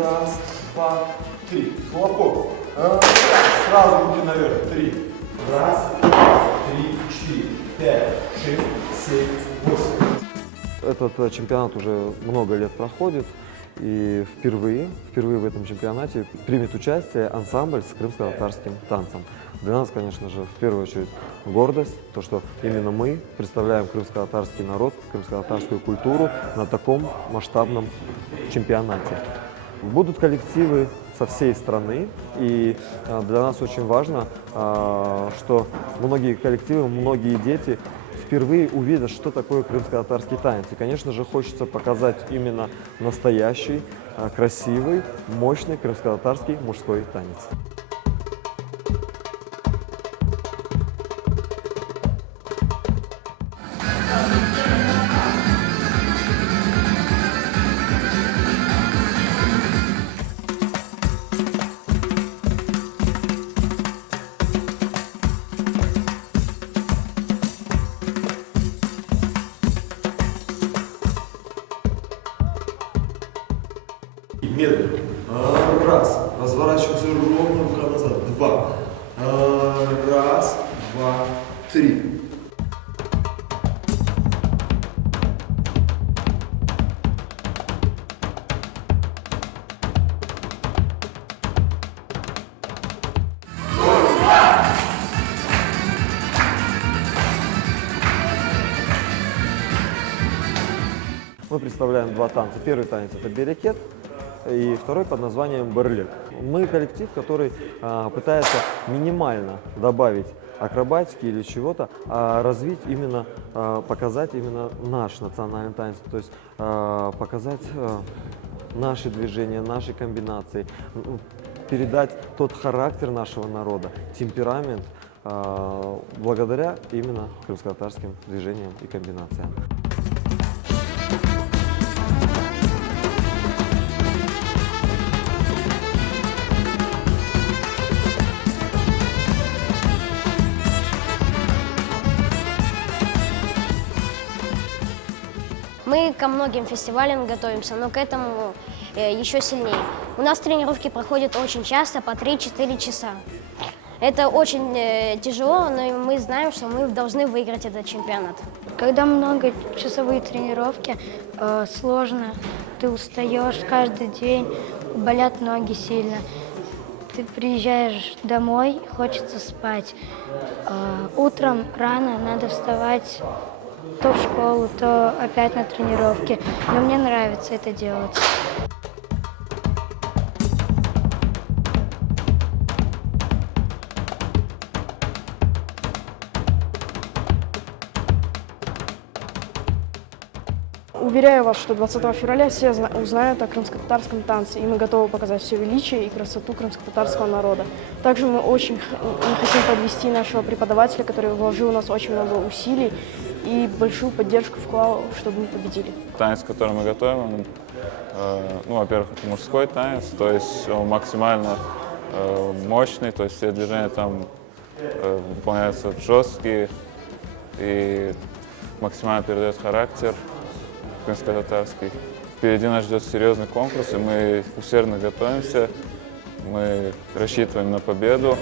Раз, два, три. Хлопок. Сразу руки наверх. Три. Раз, два, три, четыре, пять, шесть, семь, восемь. Этот чемпионат уже много лет проходит, и впервые в этом чемпионате примет участие ансамбль с крымско-татарским танцем. Для нас, конечно же, в первую очередь гордость, то, что именно мы представляем крымско-татарский народ, крымско-татарскую культуру на таком масштабном чемпионате. Будут коллективы со всей страны, и для нас очень важно, что многие коллективы, многие дети впервые увидят, что такое крымско-татарский танец. И, конечно же, хочется показать именно настоящий, красивый, мощный крымско-татарский мужской танец. Медленно. Раз. Разворачиваемся ровно, рука назад. Два. Раз, два, три. Мы представляем два танца. Первый танец – это берекет, и второй под названием берлек. Мы коллектив, который пытается минимально добавить акробатики или чего-то, а развить именно, показать именно наш национальный танец, то есть показать наши движения, наши комбинации, передать тот характер нашего народа, темперамент, благодаря именно крымско-татарским движениям и комбинациям. Мы ко многим фестивалям готовимся, но к этому еще сильнее. У нас тренировки проходят очень часто, по 3-4 часа. Это очень тяжело, но мы знаем, что мы должны выиграть этот чемпионат. Когда многочасовые тренировки, сложно, ты устаешь каждый день, болят ноги сильно. Ты приезжаешь домой, хочется спать. Утром рано надо вставать то в школу, то опять на тренировки. Но мне нравится это делать. Уверяю вас, что 20 февраля все узнают о крымско-татарском танце, и мы готовы показать все величие и красоту крымско-татарского народа. Также мы очень хотим подвести нашего преподавателя, который вложил у нас очень много усилий и большую поддержку вклал, чтобы мы победили. Танец, который мы готовим, во-первых, это мужской танец, то есть он максимально мощный, то есть все движения там выполняются жесткие и максимально передает характер крымско-татарский. Впереди нас ждет серьезный конкурс, и мы усердно готовимся, мы рассчитываем на победу.